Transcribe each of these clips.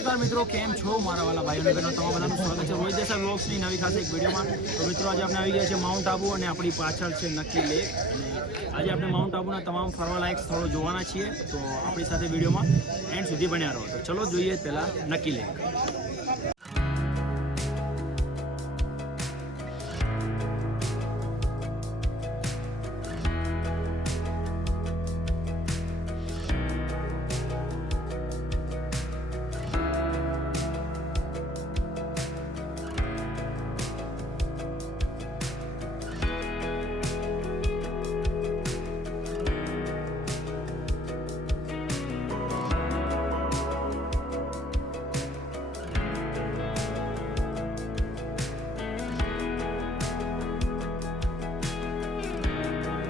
નમસ્કાર મિત્રો, કેમ છો મારા વાલા ભાઈઓ અને બહેનો? તમારા બધાનું સ્વાગત છે રોહિત દેસાઈ વ્લોગ્સની નવી ખાસ એક વિડીયોમાં. તો મિત્રો આજે આપણે આવી ગયા છે માઉન્ટ આબુ અને આપણી પાછળ છે નક્કી લેક. અને આજે આપણે માઉન્ટ આબુના તમામ ફરવાલાયક સ્થળો જોવાના છીએ. તો આપણી સાથે વિડીયોમાં એન્ડ સુધી બન્યા રહો. તો ચલો જોઈએ પહેલાં નક્કી લેક.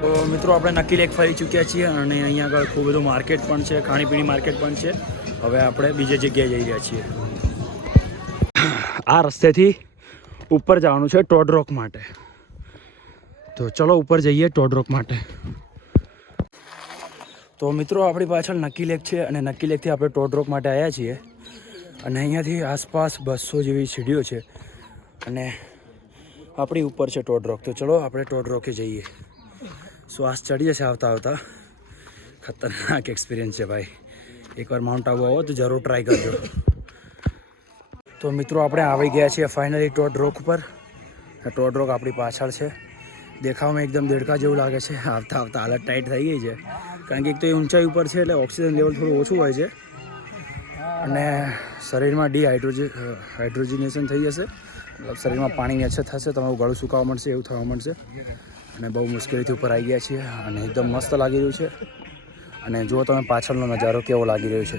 તો મિત્રો આપણે નક્કી લેક ફરી ચૂક્યા છીએ અને અહીંયા આગળ ખૂબ બધું માર્કેટ પણ છે, ખાણીપીણી માર્કેટ પણ છે. હવે આપણે બીજી જગ્યાએ જઈ રહ્યા છીએ. આ રસ્તેથી ઉપર જવાનું છે ટોડ રોક માટે. તો ચલો ઉપર જઈએ ટોડ રોક માટે. તો મિત્રો આપણી પાછળ નક્કી લેક છે અને નક્કી લેકથી આપણે ટોડ રોક માટે આવ્યા છીએ. અને અહીંયાથી આસપાસ 200 જેવી સીડીઓ છે અને આપણી ઉપર છે ટોડ રોક. તો ચલો આપણે ટોડ રોકે જઈએ. શ્વાસ ચડી જશે આવતા આવતા. ખતરનાક એક્સપિરિયન્સ છે ભાઈ. એકવાર માઉન્ટ આબુ આવો તો જરૂર ટ્રાય કરજો. તો મિત્રો આપણે આવી ગયા છીએ ફાઇનલી ટોડ રોક પર. ટોડ રોક આપણી પાછળ છે. દેખાવામાં એકદમ દેડકા જેવું લાગે છે. આવતા આવતા હાલત ટાઈટ થઈ ગઈ છે, કારણ કે એક તો એ ઊંચાઈ ઉપર છે એટલે ઓક્સિજન લેવલ થોડું ઓછું હોય છે અને શરીરમાં હાઇડ્રોજનેશન થઈ જશે. મતલબ શરીરમાં પાણીની અછત થશે, તમારું ગળું સુકાવા મળશે, એવું થવા મળશે. અને બહુ મુશ્કેલીથી ઉપર આવી ગયા છીએ અને એકદમ મસ્ત લાગી રહ્યું છે. અને જુઓ તમે પાછળનો નજારો કેવો લાગી રહ્યો છે.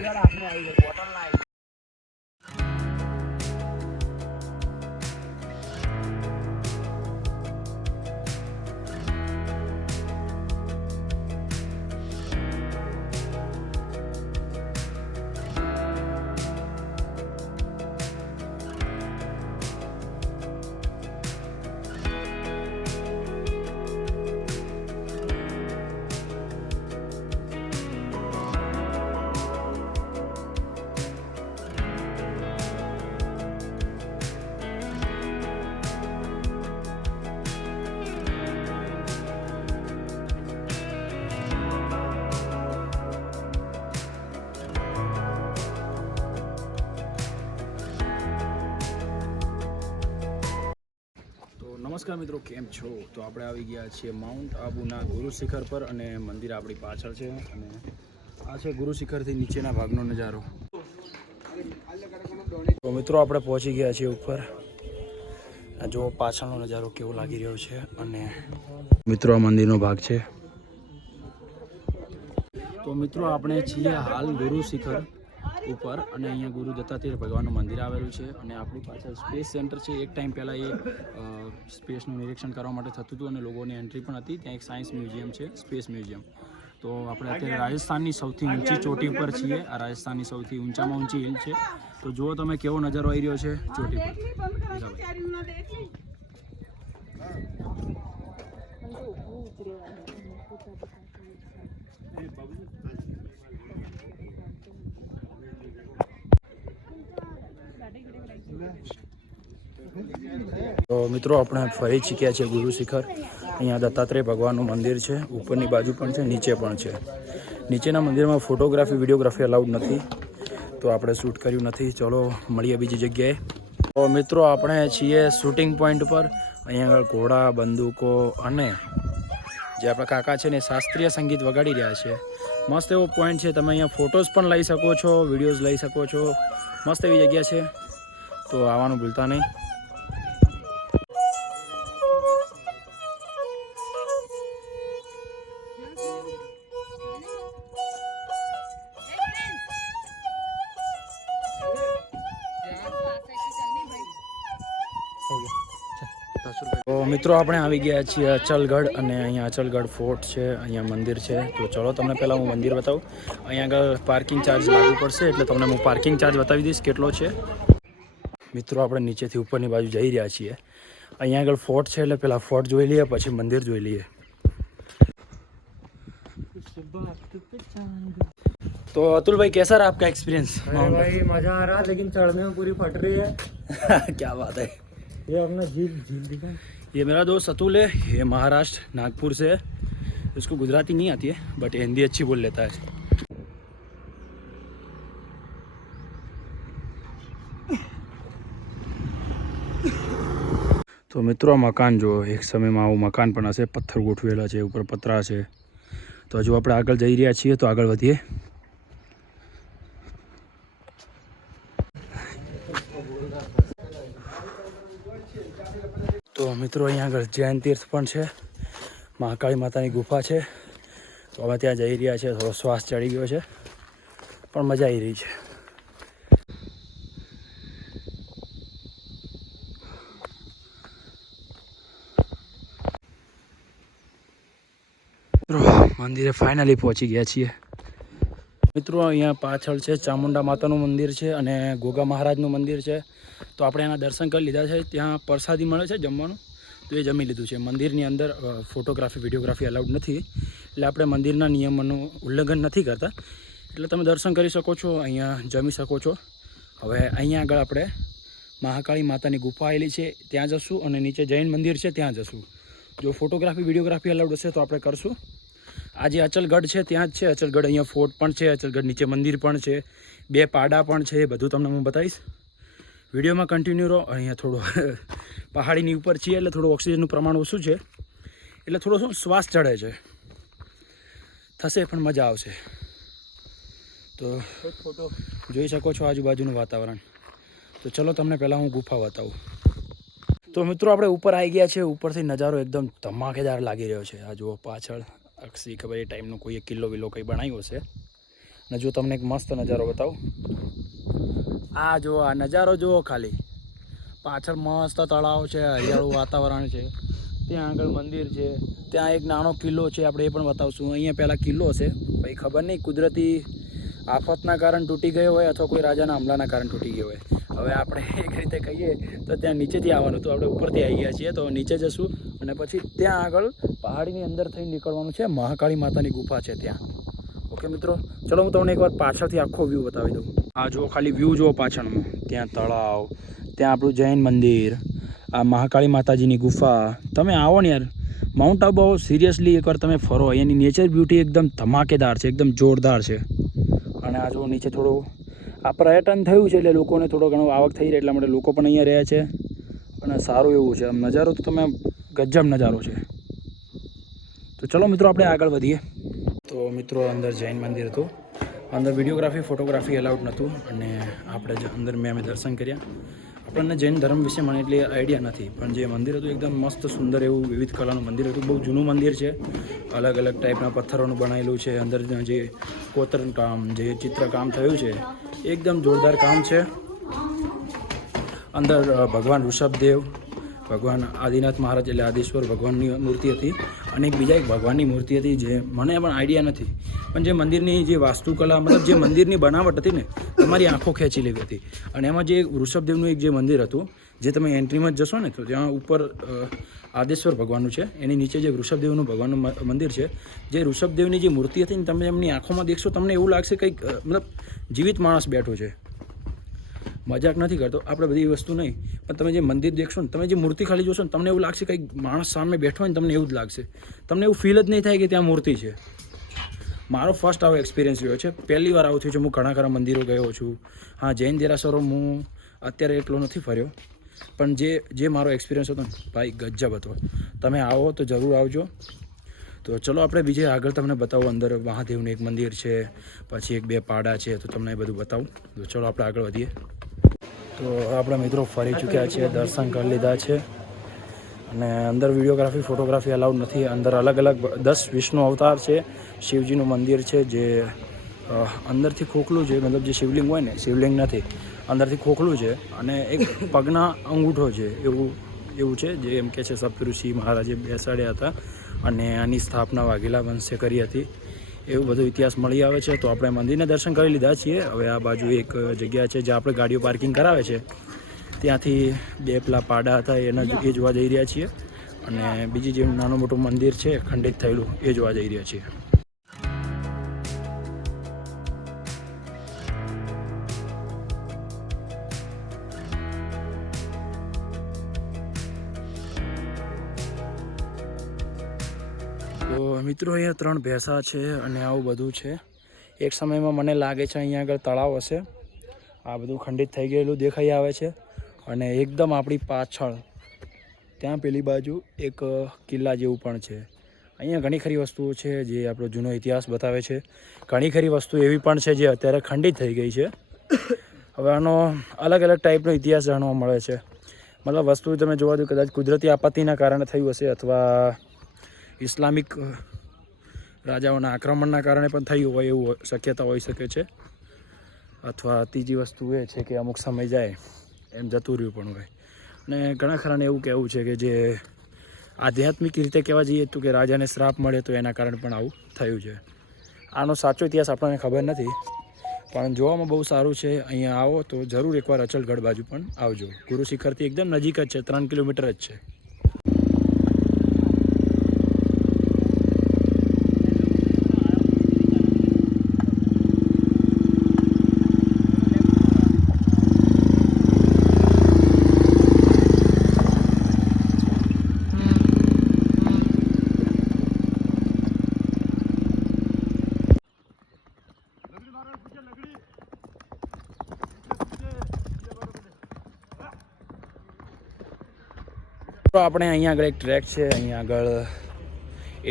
નમસ્કાર મિત્રો, કેમ છો? તો આપણે આવી ગયા છીએ માઉન્ટ આબુના ગુરુ શિખર પર અને મંદિર આપણી પાછળ છે. અને આ છે ગુરુ શિખરથી નીચેના ભાગનો નજારો. તો મિત્રો આપણે પહોંચી ગયા છીએ ઉપર. જો પાછળનો નજારો કેવો લાગી રહ્યો છે. અને મિત્રો આ મંદિરનો ભાગ છે. તો મિત્રો આપણે છીએ હાલ ગુરુ શિખર ઉપર અને અહીંયા ગુરુ દત્તાત્રેય ભગવાનનું મંદિર આવેલું છે. અને આપણી પાછળ સ્પેસ સેન્ટર છે. એક ટાઈમ પહેલાં એ સ્પેસનું નિરીક્ષણ કરવા માટે થતું હતું અને લોકોની એન્ટ્રી પણ હતી. ત્યાં એક સાયન્સ મ્યુઝિયમ છે, સ્પેસ મ્યુઝિયમ. તો આપણે અત્યારે રાજસ્થાનની સૌથી ઊંચી ચોટી ઉપર છીએ. આ રાજસ્થાનની સૌથી ઊંચામાં ઊંચી હિલ છે. તો જુઓ તમે કેવો નજારો આવી રહ્યો છે ચોટી પર. તો મિત્રો આપણે ફરી ચૂક્યા છીએ ગુરુ શિખર. અહીંયા દત્તાત્રેય ભગવાનનું મંદિર છે. ઉપરની બાજુ પણ છે, નીચે પણ છે. નીચેના મંદિરમાં ફોટોગ્રાફી વિડીયોગ્રાફી અલાઉડ નથી, તો આપણે શૂટ કર્યું નથી. ચલો મળીએ બીજી જગ્યાએ. તો મિત્રો આપણે છીએ શૂટિંગ પોઈન્ટ પર. અહીંયા આગળ ઘોડા, બંદૂકો અને જે આપણા કાકા છે ને શાસ્ત્રીય સંગીત વગાડી રહ્યા છે. મસ્ત એવો પોઈન્ટ છે. તમે અહીંયા ફોટોઝ પણ લઈ શકો છો, વિડીયોઝ લઈ શકો છો. મસ્ત એવી જગ્યા છે, તો આવવાનું ભૂલતા નહીં. તો મિત્રો આપણે આવી ગયા છીએ અચલગઢ અને અહીંયા અચલગઢ ફોર્ટ છે, અહીંયા મંદિર છે. તો ચલો તમને પહેલાં હું મંદિર બતાવું. અહીંયા આગળ પાર્કિંગ ચાર્જ લાગુ પડશે, એટલે તમને હું પાર્કિંગ ચાર્જ બતાવી દઈશ કેટલો છે. મિત્રો આપણે નીચેથી ઉપરની બાજુ જઈ રહ્યા છીએ. અહીંયા આગળ ફોર્ટ છે, એટલે પહેલાં ફોર્ટ જોઈ લઈએ, પછી મંદિર જોઈ લઈએ. तो अतुल भाई कैसा रहा आपका एक्सपीरियंस? भाई मजा आ रहा, लेकिन चढ़ने में पूरी फट रही है। क्या बात है। ये अपना झील दिखा। ये मेरा दोस्त अतुल है, ये महाराष्ट्र नागपुर से है। इसको गुजराती नहीं आती है बट हिंदी अच्छी बोल लेता है। तो मित्रों मकान जो एक समय में आવું મકાન પણ હશે, પથ્થર ગોઠવેલા છે, ઉપર પતરા છે। તો હજુ આપણે આગળ જઈ રહ્યા છીએ, તો આગળ વધીએ। તો મિત્રો અહીંયા આગળ જૈન તીર્થ પણ છે, મહાકાળી માતાની ગુફા છે। તો અમે ત્યાં જઈ રહ્યા છીએ, થોડો શ્વાસ ચડી ગયો છે પણ મજા આવી રહી છે। મંદિરે ફાઇનલી પહોંચી ગયા છીએ। મિત્રો અહીંયા પાછળ છે ચામુંડા માતાનું મંદિર છે અને ગોગા મહારાજનું મંદિર છે। તો આપણે એના દર્શન કરી લીધા છે। ત્યાં પ્રસાદી મળે છે જમવાનું, તો એ જમી લીધું છે। મંદિરની અંદર ફોટોગ્રાફી વિડીયોગ્રાફી અલાઉડ નથી, એટલે આપણે મંદિરના નિયમોનું ઉલ્લંઘન નથી કરતા, એટલે તમે દર્શન કરી શકો છો, અહીંયા જમી શકો છો। હવે અહીંયા આગળ આપણે મહાકાળી માતાની ગુફા આવેલી છે, ત્યાં જશું અને નીચે જૈન મંદિર છે ત્યાં જશું। જો ફોટોગ્રાફી વિડીયોગ્રાફી અલાઉડ હશે તો આપણે કરશું। આ જે અચલગઢ છે ત્યાં જ છે અચલગઢ, અહીંયા ફોર્ટ પણ છે, અચલગઢ નીચે મંદિર પણ છે, 2 પાડા પણ છે, બધું તમને હું બતાવીશ। વિડીયોમાં કન્ટિન્યુ રહો। અહીંયા થોડું પહાડીની ઉપર છીએ એટલે થોડું ઓક્સિજનનું પ્રમાણ ઓછું છે, એટલે થોડો શું શ્વાસ ચડે છે, થશે પણ મજા આવશે। તો ફોટો જોઈ શકો છો આજુબાજુનું વાતાવરણ। તો ચલો તમને પહેલાં હું ગુફા બતાવું। તો મિત્રો આપણે ઉપર આવી ગયા છે, ઉપરથી નજારો એકદમ ધમાકેદાર લાગી રહ્યો છે। આ જુઓ પાછળ અક્ષી ખબર એ ટાઈમનો કોઈ એક કિલ્લો વિલ્લો કંઈ બનાવ્યો હશે। અને જો તમને એક મસ્ત નજારો બતાવું, આ જો આ નજારો જુઓ ખાલી, પાછળ મસ્ત તળાવ છે, હરિયાળું વાતાવરણ છે, ત્યાં આગળ મંદિર છે, ત્યાં એક નાનો કિલ્લો છે, આપણે એ પણ બતાવશું। અહીંયા પહેલાં કિલ્લો હશે, ભાઈ ખબર નહીં કુદરતી આફતના કારણે તૂટી ગયો હોય અથવા કોઈ રાજાના હમલાના કારણે તૂટી ગયો હોય। હવે આપણે એક રીતે કહીએ તો ત્યાં નીચેથી આવવાનું, તો આપણે ઉપરથી આવી ગયા છીએ, તો નીચે જશું અને પછી ત્યાં આગળ પહાડીની અંદર થઈને નીકળવાનું છે। મહાકાળી માતાની ગુફા છે ત્યાં। ઓકે મિત્રો, ચલો હું તમને એકવાર પાછળથી આખો વ્યૂ બતાવી દઉં। આ જુઓ ખાલી વ્યૂ જુઓ પાછળમાં, ત્યાં તળાવ, ત્યાં આપણું જૈન મંદિર, આ મહાકાળી માતાજીની ગુફા। તમે આવો ને યાર, માઉન્ટ આબુ સિરિયસલી એકવાર તમે ફરો, એની નેચર બ્યુટી એકદમ ધમાકેદાર છે, એકદમ જોરદાર છે। અને આ જો નીચે થોડું આ પર્યટન થયું છે એટલે લોકોને થોડો ઘણો આવક થઈ રહી, એટલા માટે લોકો પણ અહીંયા રહે છે અને સારું એવું છે। આમ નજારો તો તમે ગજબ નજારો છે। તો ચલો મિત્રો આપણે આગળ વધીએ। તો મિત્રો અંદર જૈન મંદિર હતું, અંદર વિડીયોગ્રાફી ફોટોગ્રાફી અલાઉડ નહોતું અને આપણે જ અંદર અમે દર્શન કર્યા। આપણને જૈન ધર્મ વિશે મને એટલી આઈડિયા નથી, પણ જે મંદિર હતું એકદમ મસ્ત સુંદર એવું વિવિધ કલાનું મંદિર હતું। બહુ જૂનું મંદિર છે, અલગ અલગ ટાઈપના પથ્થરોનું બનાવેલું છે। અંદર જે કોતરણ કામ, જે ચિત્રકામ થયું છે એકદમ જોરદાર કામ છે। અંદર ભગવાન ઋષભદેવ, ભગવાન આદિનાથ મહારાજ એટલે આદેશ્વર ભગવાનની મૂર્તિ હતી અને એક બીજા એક ભગવાનની મૂર્તિ હતી, જે મને પણ આઈડિયા નથી, પણ જે મંદિરની જે વાસ્તુકલા મતલબ જે મંદિરની બનાવટ હતી ને, તમારી આંખો ખેંચી લેવી હતી। અને એમાં જે ઋષભદેવનું એક જે મંદિર હતું, જે તમે એન્ટ્રીમાં જ જશો ને તો ત્યાં ઉપર આદેશ્વર ભગવાનનું છે, એની નીચે જે ઋષભદેવનું ભગવાનનું મંદિર છે, જે ઋષભદેવની જે મૂર્તિ હતી ને, તમે એમની આંખોમાં દેખશો તમને એવું લાગશે કંઈક મતલબ જીવિત માણસ બેઠો છે। મજાક નથી કરતો, આપણે બધી વસ્તુ નહીં, પણ તમે જે મંદિર દેખશો ને, તમે જે મૂર્તિ ખાલી જોશો ને, તમને એવું લાગશે કંઈક માણસ સામે બેઠો હોય ને, તમને એવું જ લાગશે, તમને એવું ફીલ જ નહીં થાય કે ત્યાં મૂર્તિ છે। મારો ફર્સ્ટ આવો એક્સપિરિયન્સ રહ્યો છે, પહેલી વાર આવું થયું છે। હું ઘણા ખરા મંદિરો ગયો છું, હા જૈન દેરાસરો હું અત્યારે એટલો નથી ફર્યો, પણ જે મારો એક્સપિરિયન્સ હતો ને ભાઈ ગજબ હતો। તમે આવો તો જરૂર આવજો। તો ચલો આપણે બીજે આગળ તમને બતાવું। અંદર મહાદેવનું એક મંદિર છે, પછી 1-2 પાડા છે, તો તમને એ બધું બતાવું। તો ચલો આપણે આગળ વધીએ। તો આપણા મિત્રો ફરી ચૂક્યા છે, દર્શન કરી લીધા છે અને અંદર વિડીયોગ્રાફી ફોટોગ્રાફી અલાઉડ નથી। અંદર અલગ અલગ 10 વિષ્ણુ અવતાર છે, શિવજીનું મંદિર છે, જે અંદરથી ખોખલું છે, મતલબ જે શિવલિંગ હોય ને, શિવલિંગ નથી, અંદરથી ખોખલું છે અને એક પગના અંગૂઠો છે, એવું છે, જે એમ કહે છે સપ્તઋષિ મહારાજે બેસાડ્યા હતા અને આની સ્થાપના વાઘેલા વંશે કરી હતી, એવું બધો ઇતિહાસ મળી આવે છે। તો આપણે મંદિરના દર્શન કરી લીધા છીએ। હવે આ બાજુ એક જગ્યા છે જ્યાં આપણે ગાડીઓ પાર્કિંગ કરાવે છે, ત્યાંથી 2 પેલા પાડા હતા એ જોવા જઈ રહ્યા છીએ અને બીજી જે નાનું મોટું મંદિર છે ખંડિત થયેલું એ જોવા જઈ રહ્યા છીએ। તો મિત્રો અહીંયા 3 ભેંસા છે અને આવું બધું છે. એક સમયમાં મને લાગે છે અહીંયા આગળ તળાવ હશે. આ બધું ખંડિત થઈ ગયેલું દેખાઈ આવે છે અને એકદમ આપણી પાછળ ત્યાં પેલી બાજુ એક કિલ્લા જેવું પણ છે. અહીંયા ઘણી ખરી વસ્તુઓ છે જે આપણો જૂનો ઇતિહાસ બતાવે છે. ઘણી ખરી વસ્તુ એવી પણ છે જે અત્યારે ખંડિત થઈ ગઈ છે. હવે આનો અલગ અલગ ટાઈપનો ઇતિહાસ જાણવા મળે છે. મતલબ વસ્તુ તમે જોવા દો કદાચ કુદરતી આપત્તિના કારણે થયું હશે અથવા ઇસ્લામિક રાજાઓના આક્રમણના કારણે પણ થયું હોય એવું શક્યતા હોઈ શકે છે. અથવા ત્રીજી વસ્તુ એ છે કે અમુક સમય જાય એમ જતું રહ્યું પણ હોય. અને ઘણા ખરાને એવું કહેવું છે કે જે આધ્યાત્મિક રીતે કહેવા જઈએ તો કે રાજાને શ્રાપ મળે તો એના કારણે પણ આવું થયું છે. આનો સાચો ઇતિહાસ આપણને ખબર નથી પણ જોવામાં બહુ સારું છે. અહીંયા આવો તો જરૂર એકવાર અચલગઢ બાજુ પણ આવજો. ગુરુ શિખરથી એકદમ નજીક જ છે, 3 કિલોમીટર જ છે. તો આપણે અહીંયા આગળ એક ટ્રેક છે. અહીંયા આગળ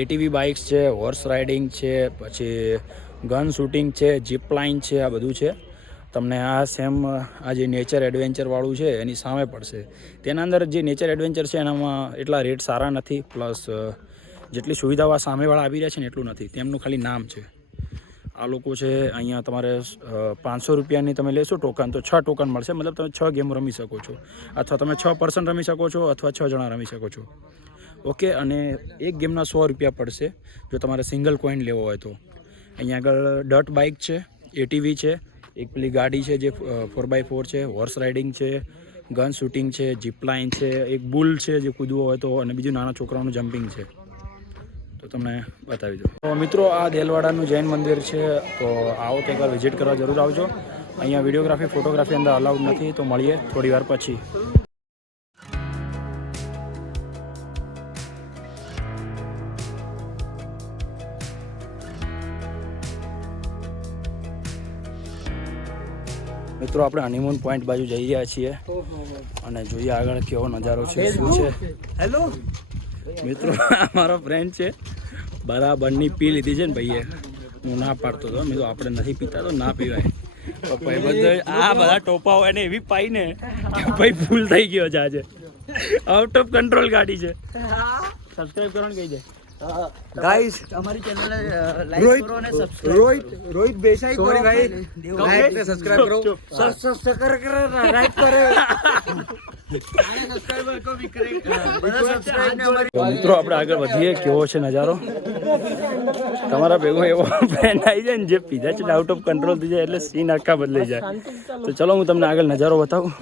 ATV બાઇક્સ છે, હોર્સ રાઇડિંગ છે, પછી ગન શૂટિંગ છે, જીપ લાઇન છે, આ બધું છે. તમને આ સેમ આ જે નેચર એડવેન્ચરવાળું છે એની સામે પડશે. તેના અંદર જે નેચર એડવેન્ચર છે એનામાં એટલા રેટ સારા નથી, પ્લસ જેટલી સુવિધાઓ આ સામેવાળા આપી રહ્યા છે ને એટલું નથી. તેમનું ખાલી નામ છે. આ લોકો છે અહીંયા તમારે 500 રૂપિયાની તમે લેશો ટોકન તો 6 ટોકન મળશે. મતલબ તમે 6 ગેમ રમી શકો છો અથવા તમે 6 પર્સન રમી શકો છો અથવા 6 જણા રમી શકો છો. ઓકે. અને એક ગેમના 100 રૂપિયા પડશે જો તમારે સિંગલ કોઈન લેવો હોય તો. અહીંયા આગળ ડર્ટ બાઇક છે, ATV છે, એક પેલી ગાડી છે જે 4x4 છે, હોર્સ રાઇડિંગ છે, ગન શૂટિંગ છે, જીપ લાઇન છે, એક બુલ છે જે કૂદવો હોય તો, અને બીજું નાના છોકરાઓનું જમ્પિંગ છે. તો તમને બતાવી દઉં. તો મિત્રો આ દેલવાડાનું જૈન મંદિર છે, તો આવો તો એકવાર વિઝિટ કરવા જરૂર આવજો. અહીંયા વિડીયોગ્રાફી ફોટોગ્રાફી અંદર અલાઉડ નથી. તો મળીએ થોડી વાર પછી. મિત્રો આપણે હનીમૂન પોઈન્ટ બાજુ જઈ રહ્યા છીએ અને જોઈએ આગળ કેવો નજારો છે, શું છે. હેલો મિત્રો, આ મારો ફ્રેન્ડ છે. બરાબરની પી લીધી છે ને ભાઈએ. હું ના પાડતો હતો, મેં તો આપણે નથી પીતા તો ના પીવાય. ભાઈ બધા આ બધા ટોપાઓ એને એવી પાઈ ને કે ભાઈ ભૂલ થઈ ગયો છે આજે. આઉટ ઓફ કંટ્રોલ ગાડી છે. સબસ્ક્રાઇબ કરવાનું કહી દે गाइस हमारी चैनल लाइक करो અને सब्सक्राइब रोहित बेसाई सॉरी भाई लाइक ने सब्सक्राइब करो सब्सक्राइब करो लाइक करो सब्सक्राइबर को भी करेंगे બધા સબસ્ક્રાઇબ ને અમારી. તો મિત્રો આપણે આગળ વધીએ. કેવો છે નજારો. તમારા ભેગો એવો ફ્રેન્ડ આવી જાય ને જે પીધા છે આઉટ ઓફ કંટ્રોલ થઈ જાય એટલે સીન આખા બદલાઈ જાય. તો ચલો હું તમને આગળ નજારો બતાવું.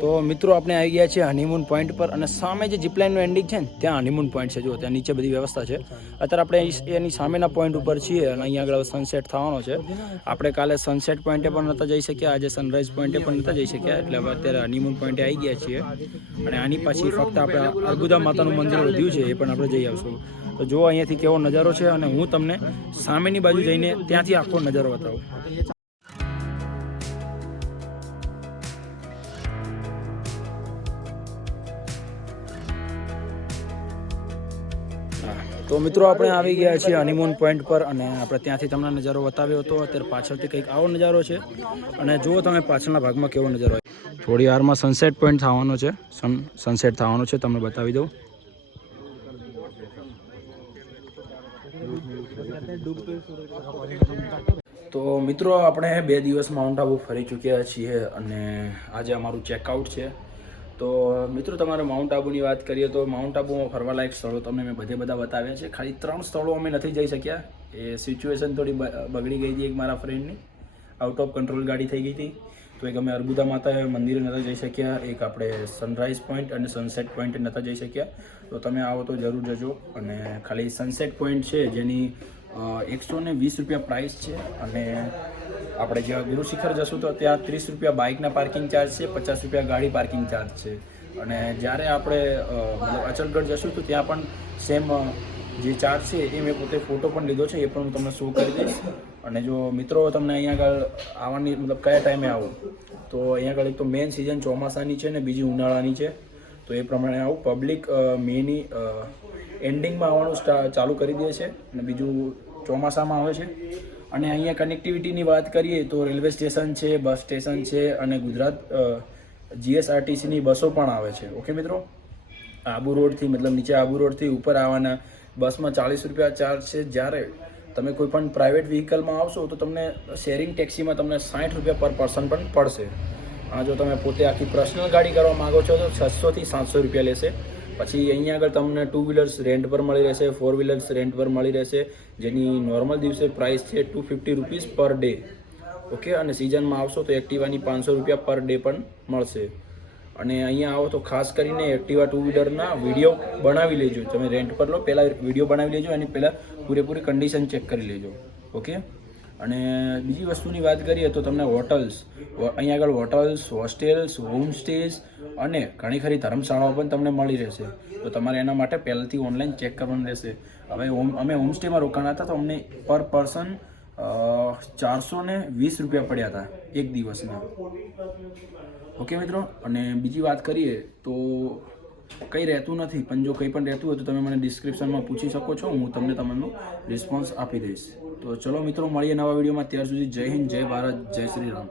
તો મિત્રો આપણે આવી ગયા છીએ હનીમૂન પોઈન્ટ પર અને સામે જે જીપલાઇનનું એન્ડિંગ છે ને ત્યાં હનીમૂન પોઈન્ટ છે. જો ત્યાં નીચે બધી વ્યવસ્થા છે. અત્યારે આપણે એની સામેના પોઈન્ટ ઉપર છીએ અને અહીંયા આગળ સનસેટ થવાનો છે. આપણે કાલે સનસેટ પોઈન્ટે પણ નહોતા જઈ શક્યા, આજે સનરાઈઝ પોઈન્ટે પણ નહોતા જઈ શક્યા, એટલે હવે અત્યારે હનીમૂન પોઈન્ટે આવી ગયા છીએ. અને આની પાછી ફક્ત આપણે અર્બુદા માતાનું મંદિર વધ્યું છે, એ પણ આપણે જઈ આવશું. તો જો અહીંયાથી કેવો નજારો છે અને હું તમને સામેની બાજુ જઈને ત્યાંથી આખો નજારો બતાવું. તો મિત્રો આપણે આવી ગયા છીએ હનીમૂન પોઈન્ટ પર અને આપણે ત્યાંથી તમને નજારો બતાવ્યો હતો. અત્યારે પાછળથી કંઈક આવો નજારો છે અને જુઓ તમે પાછળના ભાગમાં કેવો નજારો હોય. થોડી વારમાં સનસેટ પોઈન્ટ થવાનો છે, સનસેટ થવાનો છે, તમને બતાવી દઉં. તો મિત્રો આપણે 2 દિવસ માઉન્ટ આબુ ફરી ચૂક્યા છીએ અને આજે અમારું ચેકઆઉટ છે. તો મિત્રો તમારે માઉન્ટ આબુની વાત કરીએ તો માઉન્ટ આબુમાં ફરવાલાયક સ્થળો તમને મેં બધા બતાવ્યા છે. ખાલી 3 સ્થળો અમે નથી જઈ શક્યા. એ સિચ્યુએશન થોડી બગડી ગઈ હતી એક મારા ફ્રેન્ડની, આઉટ ઓફ કંટ્રોલ ગાડી થઈ ગઈ હતી. તો એક અમે અર્બુદા માતા મંદિરે નહોતા જઈ શક્યા, એક આપણે સનરાઈઝ પોઈન્ટ અને સનસેટ પોઈન્ટે નહોતા જઈ શક્યા. તો તમે આવો તો જરૂર જજો. અને ખાલી સનસેટ પોઈન્ટ છે જેની 120 રૂપિયા પ્રાઇસ છે અને આપણે જ્યાં ગુરુ શિખર જશું તો ત્યાં 30 રૂપિયા બાઇકના પાર્કિંગ ચાર્જ છે, 50 રૂપિયા ગાડી પાર્કિંગ ચાર્જ છે. અને જ્યારે આપણે મતલબ અચલગઢ જશું તો ત્યાં પણ સેમ જે ચાર્જ છે એ મેં પોતે ફોટો પણ લીધો છે, એ પણ હું તમને શો કરી દઈશ. અને જો મિત્રો તમને અહીંયા આગળ આવવાની મતલબ કયા ટાઈમે આવું તો અહીંયા આગળ એક તો મેઇન સિઝન ચોમાસાની છે ને બીજી ઉનાળાની છે, તો એ પ્રમાણે આવું. પબ્લિક મેની એન્ડિંગમાં આવવાનું ચાલુ કરી દે છે અને બીજું ચોમાસામાં આવે છે. અને અહીંયા કનેક્ટિવિટીની વાત કરીએ તો રેલવે સ્ટેશન છે, બસ સ્ટેશન છે અને ગુજરાત GSRTCની બસો પણ આવે છે. ઓકે મિત્રો, આબુ રોડથી મતલબ નીચે આબુ રોડથી ઉપર આવવાના બસમાં 40 રૂપિયા ચાર્જ છે. જ્યારે તમે કોઈ પણ પ્રાઇવેટ વ્હીકલમાં આવશો તો તમને શેરિંગ ટેક્સીમાં તમને 60 રૂપિયા પર પર્સન પણ પડશે. જો તમે પોતે આખી પર્સનલ ગાડી કરવા માગો છો તો 600 થી 700 રૂપિયા લેશે. પછી અહીંયા આગળ તમને 2 વ્હીલર્સ રેન્ટ પર મળી રહેશે, 4 વ્હીલર્સ રેન્ટ પર મળી રહેશે, જેની નોર્મલ દિવસે પ્રાઇસ છે 250 રૂપીસ પર ડે. ઓકે, અને સિઝનમાં આવશો તો એક્ટિવાની 500 રૂપિયા પર ડે પણ મળશે. અને અહીંયા આવો તો ખાસ કરીને એક્ટિવા 2 વ્હીલરના વિડીયો બનાવી લેજો. તમે રેન્ટ પર લો, પહેલાં વિડીયો બનાવી લેજો અને પહેલાં પૂરેપૂરી કન્ડિશન ચેક કરી લેજો. ઓકે, અને બીજી વસ્તુની વાત કરીએ તો તમને હોટલ્સ, અહીંયા આગળ હોટલ્સ, હોસ્ટેલ્સ, હોમ સ્ટેઝ અને ઘણી ખરી ધર્મશાળાઓ પણ તમને મળી રહેશે. તો તમારે એના માટે પહેલાંથી ઓનલાઈન ચેક કરવાનું રહેશે. હવે અમે હોમસ્ટેમાં રોકાણા હતા તો અમને પર પર્સન 420 રૂપિયા પડ્યા હતા એક દિવસના. ઓકે મિત્રો, અને બીજી વાત કરીએ તો કંઈ રહેતું નથી, પણ જો કંઈ પણ રહેતું હોય તો તમે મને ડિસ્ક્રિપ્શનમાં પૂછી શકો છો, હું તમને તમારું રિસ્પોન્સ આપી દઈશ. તો ચલો મિત્રો, મળીએ નવા વિડીયોમાં. ત્યાર સુધી જય હિન્દ, જય ભારત, જય શ્રી રામ.